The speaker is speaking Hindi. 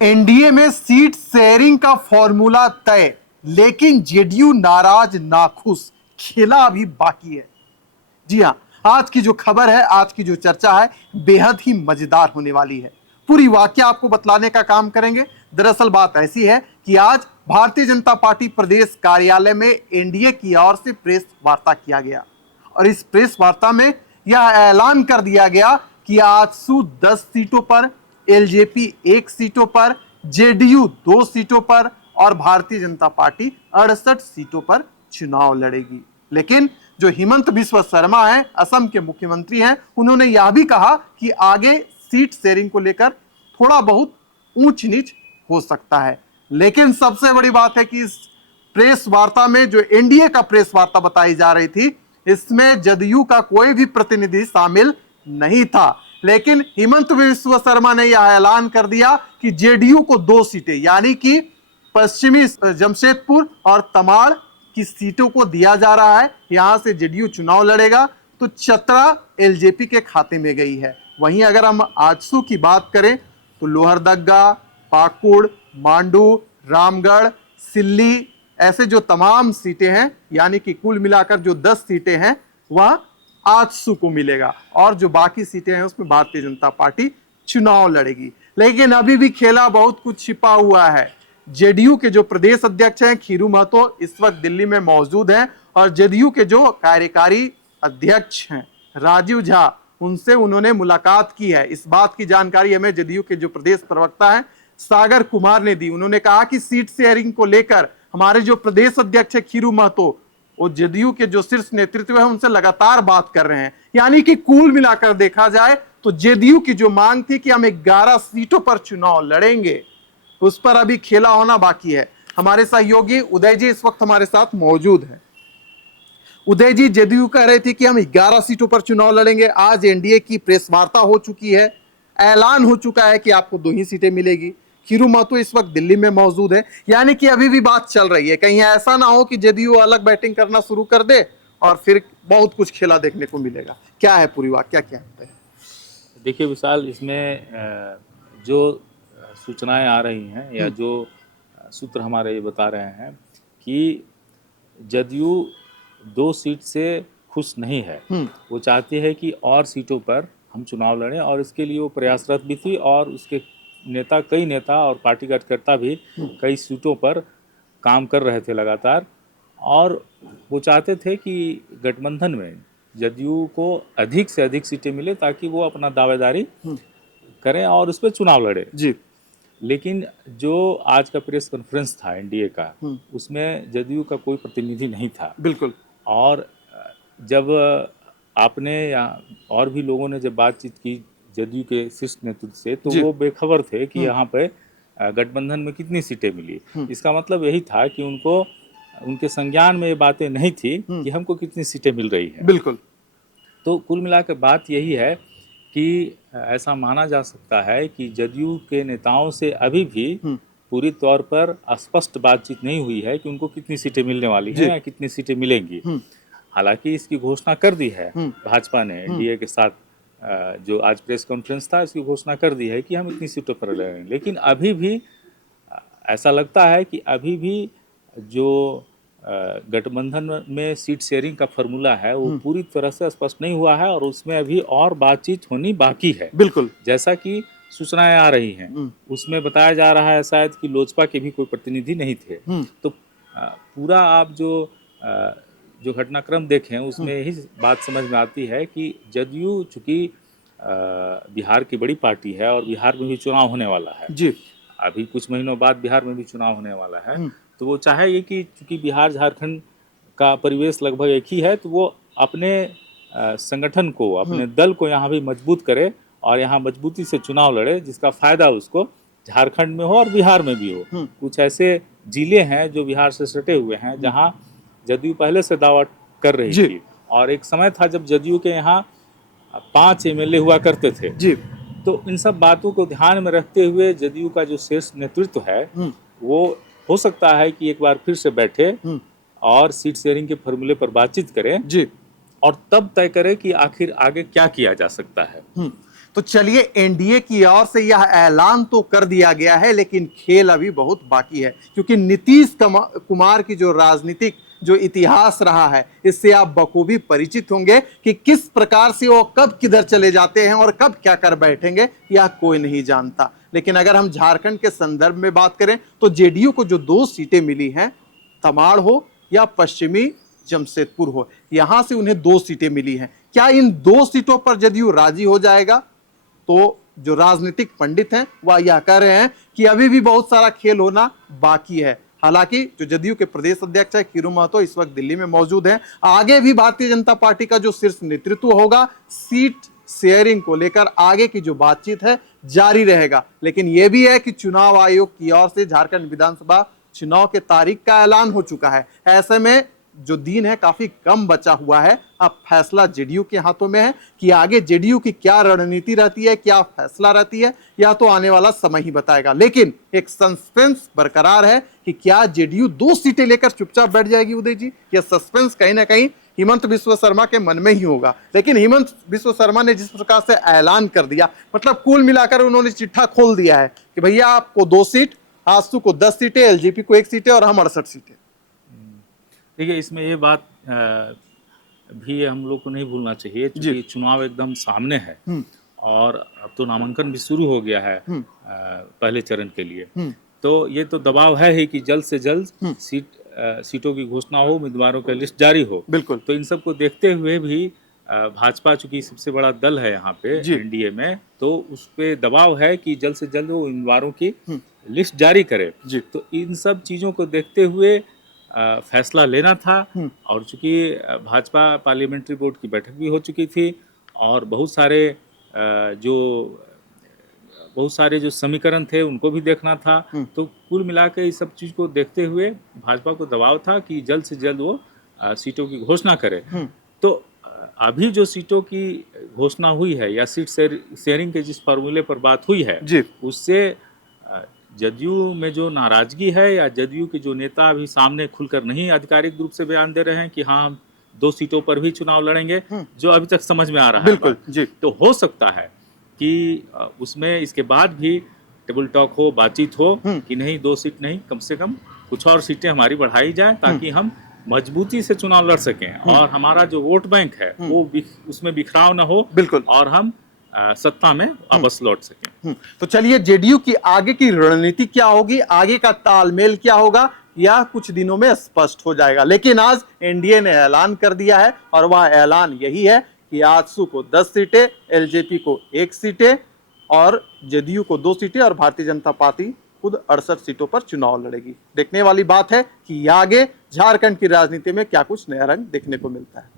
एनडीए में सीट शेयरिंग का फॉर्मूला तय, लेकिन जेडीयू नाराज नाखुश, खेला अभी बाकी है। जी हां, आज की जो खबर है, आज की जो चर्चा है, बेहद ही मजेदार होने वाली है। पूरी वाकया आपको बतलाने का काम करेंगे। दरअसल बात ऐसी है कि आज भारतीय जनता पार्टी प्रदेश कार्यालय में एनडीए की ओर से प्रेस वार्ता किया गया और इस प्रेस वार्ता में यह ऐलान कर दिया गया कि आजसू 10 सीटों पर, एलजेपी 1 सीटों पर, जेडीयू 2 सीटों पर और भारतीय जनता पार्टी 68 सीटों पर चुनाव लड़ेगी। लेकिन जो हिमंत बिस्वा शर्मा हैं, असम के मुख्यमंत्री हैं, उन्होंने यह भी कहा कि आगे सीट शेयरिंग को लेकर थोड़ा बहुत ऊंच नीच हो सकता है। लेकिन सबसे बड़ी बात है कि इस प्रेस वार्ता में, जो एनडीए का प्रेस वार्ता बताई जा रही थी, इसमें जदयू का कोई भी प्रतिनिधि शामिल नहीं था। लेकिन हिमंत बिस्वा शर्मा ने यह ऐलान कर दिया कि जेडीयू को 2 सीटें, यानी कि पश्चिमी जमशेदपुर और तमाड़ की सीटों को दिया जा रहा है। यहां से जेडीयू चुनाव लड़ेगा। तो चतरा एलजेपी के खाते में गई है। वहीं अगर हम आजसू की बात करें तो लोहरदग्गा, पाकुड़, मांडू, रामगढ़, सिल्ली, ऐसे जो तमाम सीटें हैं, यानी कि कुल मिलाकर जो 10 सीटें हैं, वह आजसू को मिलेगा और जो बाकी सीटें हैं उसमें भारतीय जनता पार्टी चुनाव लड़ेगी। लेकिन अभी भी खेला बहुत कुछ छिपा हुआ है। जेडीयू के जो प्रदेश अध्यक्ष हैं खीरू महतो इस वक्त दिल्ली में मौजूद हैं और जेडीयू के जो कार्यकारी अध्यक्ष हैं राजीव झा, उनसे उन्होंने मुलाकात की है। इस बात की जानकारी हमें जेडीयू के जो प्रदेश प्रवक्ता हैं सागर कुमार ने दी। उन्होंने कहा कि सीट शेयरिंग को लेकर हमारे जो प्रदेश अध्यक्ष है खीरू महतो, वो जेडीयू के जो शीर्ष नेतृत्व है उनसे लगातार बात कर रहे हैं। यानी कि कुल मिलाकर देखा जाए तो जेडीयू की जो मांग थी कि हम 11 सीटों पर चुनाव लड़ेंगे, उस पर अभी खेला होना बाकी है। हमारे सहयोगी उदय जी इस वक्त हमारे साथ मौजूद हैं। उदय जी, जेडीयू कह रहे थे कि हम 11 सीटों पर चुनाव लड़ेंगे। आज एनडीए की प्रेस वार्ता हो चुकी है, ऐलान हो चुका है कि आपको 2 ही सीटें मिलेगी। खीरू महतो इस वक्त दिल्ली में मौजूद है, यानी कि अभी भी बात चल रही है। कहीं ऐसा ना हो कि जेडीयू अलग बैटिंग करना शुरू कर दे और फिर बहुत कुछ खेला देखने को मिलेगा। क्या है पूरी वाकया, क्या है? देखिए विशाल, इसमें जो सूचनाएं आ रही हैं या जो सूत्र हमारे ये बता रहे हैं कि जदयू 2 सीट से खुश नहीं है। वो चाहती है कि और सीटों पर हम चुनाव लड़ें और इसके लिए वो प्रयासरत भी थी और उसके कई नेता और पार्टी कार्यकर्ता भी कई सीटों पर काम कर रहे थे लगातार। और वो चाहते थे कि गठबंधन में जदयू को अधिक से अधिक सीटें मिले ताकि वो अपना दावेदारी करें और उस पर चुनाव लड़े जी। लेकिन जो आज का प्रेस कॉन्फ्रेंस था एनडीए का, उसमें जदयू का कोई प्रतिनिधि नहीं था। बिल्कुल। और जब आपने या और भी लोगों ने जब बातचीत की जदयू के शीर्ष नेतृत्व से, तो वो बेखबर थे कि यहाँ पे गठबंधन में कितनी सीटें मिली। इसका मतलब यही था कि उनको, उनके संज्ञान में ये बातें नहीं थी कि हमको कितनी सीटें मिल रही हैं। बिल्कुल। तो कुल मिलाकर बात यही है कि ऐसा माना जा सकता है कि जदयू के नेताओं से अभी भी पूरी तौर पर स्पष्ट बातचीत नहीं हुई है कि उनको कितनी सीटें मिलने वाली हैं या कितनी सीटें मिलेंगी। हालांकि इसकी घोषणा कर दी है भाजपा ने एनडीए के साथ, जो आज प्रेस कॉन्फ्रेंस था इसकी घोषणा कर दी है कि हम इतनी सीटों पर लड़ेंगे। लेकिन अभी भी ऐसा लगता है कि अभी भी जो गठबंधन में सीट शेयरिंग का फॉर्मूला है वो पूरी तरह से स्पष्ट नहीं हुआ है और उसमें अभी और बातचीत होनी बाकी है। बिल्कुल। जैसा कि सूचनाएं आ रही हैं उसमें बताया जा रहा है शायद कि लोजपा के भी कोई प्रतिनिधि नहीं थे। तो पूरा आप जो घटनाक्रम देखें उसमें यही बात समझ में आती है कि जदयू चूँकि बिहार की बड़ी पार्टी है और बिहार में भी चुनाव होने वाला है जी, अभी कुछ महीनों बाद बिहार में भी चुनाव होने वाला है, तो वो चाहेगी कि चूँकि बिहार झारखंड का परिवेश लगभग एक ही है, तो वो अपने संगठन को, अपने दल को यहाँ भी मजबूत करे और यहाँ मजबूती से चुनाव लड़े, जिसका फायदा उसको झारखंड में हो और बिहार में भी हो। कुछ ऐसे जिले हैं जो बिहार से सटे हुए हैं जहाँ जदयू पहले से दावा कर रही थी और एक समय था जब जदयू के यहाँ 5 एमएलए हुआ करते थे जी। तो इन सब बातों को ध्यान में रखते हुए जदयू का जो शीर्ष नेतृत्व है वो हो सकता है कि एक बार फिर से बैठे और सीट शेयरिंग के फॉर्मूले पर बातचीत करें जी, और तब तय करें कि आखिर आगे क्या किया जा सकता है। तो चलिए, एनडीए की ओर से यह ऐलान तो कर दिया गया है, लेकिन खेल अभी बहुत बाकी है, क्योंकि नीतीश कुमार की जो राजनीतिक जो इतिहास रहा है, इससे आप बखूबी परिचित होंगे कि किस प्रकार से वो कब किधर चले जाते हैं और कब क्या कर बैठेंगे, यह कोई नहीं जानता। लेकिन अगर हम झारखंड के संदर्भ में बात करें तो जेडीयू को जो 2 सीटें मिली हैं, तमाड़ हो या पश्चिमी जमशेदपुर हो, यहां से उन्हें 2 सीटें मिली हैं। क्या इन 2 सीटों पर जदयू राजी हो जाएगा? तो जो राजनीतिक पंडित हैं वह यह कह रहे हैं कि अभी भी बहुत सारा खेल होना बाकी है। हालांकि जो जदयू के प्रदेश अध्यक्ष है किरु महतो इस वक्त दिल्ली में मौजूद हैं। आगे भी भारतीय जनता पार्टी का जो शीर्ष नेतृत्व होगा, सीट शेयरिंग को लेकर आगे की जो बातचीत है जारी रहेगा। लेकिन यह भी है कि चुनाव आयोग की ओर से झारखंड विधानसभा चुनाव के तारीख का ऐलान हो चुका है। ऐसे में जो दिन है काफी कम बचा हुआ है। अब फैसला जेडीयू के हाथों में है कि आगे जेडीयू की क्या रणनीति रहती है, क्या फैसला रहती है, या तो आने वाला समय ही बताएगा। लेकिन एक सस्पेंस बरकरार है कि क्या जेडीयू 2 सीटें लेकर चुपचाप बैठ जाएगी। उदय जी, यह सस्पेंस कहीं ना कहीं हिमंत बिस्वा शर्मा के मन में ही होगा। लेकिन हिमंत बिस्वा शर्मा ने जिस प्रकार से ऐलान कर दिया, मतलब कुल मिलाकर उन्होंने चिट्ठा खोल दिया है कि भैया आपको 2 सीट, आजसू को 10 सीटें, एलजेपी को 1 सीटें और हम 68 सीटें। देखिए, इसमें ये बात भी हम लोग को नहीं भूलना चाहिए, क्योंकि चुनाव एकदम सामने है और अब तो नामांकन भी शुरू हो गया है पहले चरण के लिए। तो ये तो दबाव है ही कि जल्द से जल्द सीटों की घोषणा हो, उम्मीदवारों का लिस्ट जारी हो। बिल्कुल। तो इन सब को देखते हुए भी भाजपा चूंकि सबसे बड़ा दल है यहाँ पे एनडीए में, तो उस पे दबाव है कि जल्द से जल्द वो उम्मीदवारों की लिस्ट जारी करे। तो इन सब चीज़ों को देखते हुए फैसला लेना था। और चूंकि भाजपा पार्लियामेंट्री बोर्ड की बैठक भी हो चुकी थी और बहुत सारे जो समीकरण थे उनको भी देखना था। तो कुल मिलाकर इस सब चीज़ को देखते हुए भाजपा को दबाव था कि जल्द से जल्द वो सीटों की घोषणा करे। तो अभी जो सीटों की घोषणा हुई है या सीट शेयरिंग के जिस फार्मूले पर बात हुई है, उससे जदयू में जो नाराजगी है या जदयू के जो नेता अभी सामने खुलकर नहीं आधिकारिक रूप से बयान दे रहे हैं कि हाँ हम 2 सीटों पर भी चुनाव लड़ेंगे, जो अभी तक समझ में आ रहा है। बिल्कुल जी। तो हो सकता है कि उसमें इसके बाद भी टेबल टॉक हो, बातचीत हो कि नहीं 2 सीट नहीं, कम से कम कुछ और सीटें हमारी बढ़ाई जाए ताकि हम मजबूती से चुनाव लड़ सकें और हमारा जो वोट बैंक है वो उसमें बिखराव ना हो। बिल्कुल। और हम सत्ता में वापस लौट सकें। तो चलिए, जेडीयू की आगे की रणनीति क्या होगी, आगे का तालमेल क्या होगा, यह कुछ दिनों में स्पष्ट हो जाएगा। लेकिन आज एनडीए ने ऐलान कर दिया है और वह ऐलान यही है कि आजसू को 10 सीटें, एलजेपी को 1 सीटें और जेडीयू को 2 सीटें और भारतीय जनता पार्टी खुद 68 सीटों पर चुनाव लड़ेगी। देखने वाली बात है कि आगे झारखंड की राजनीति में क्या कुछ नया रंग देखने को मिलता है।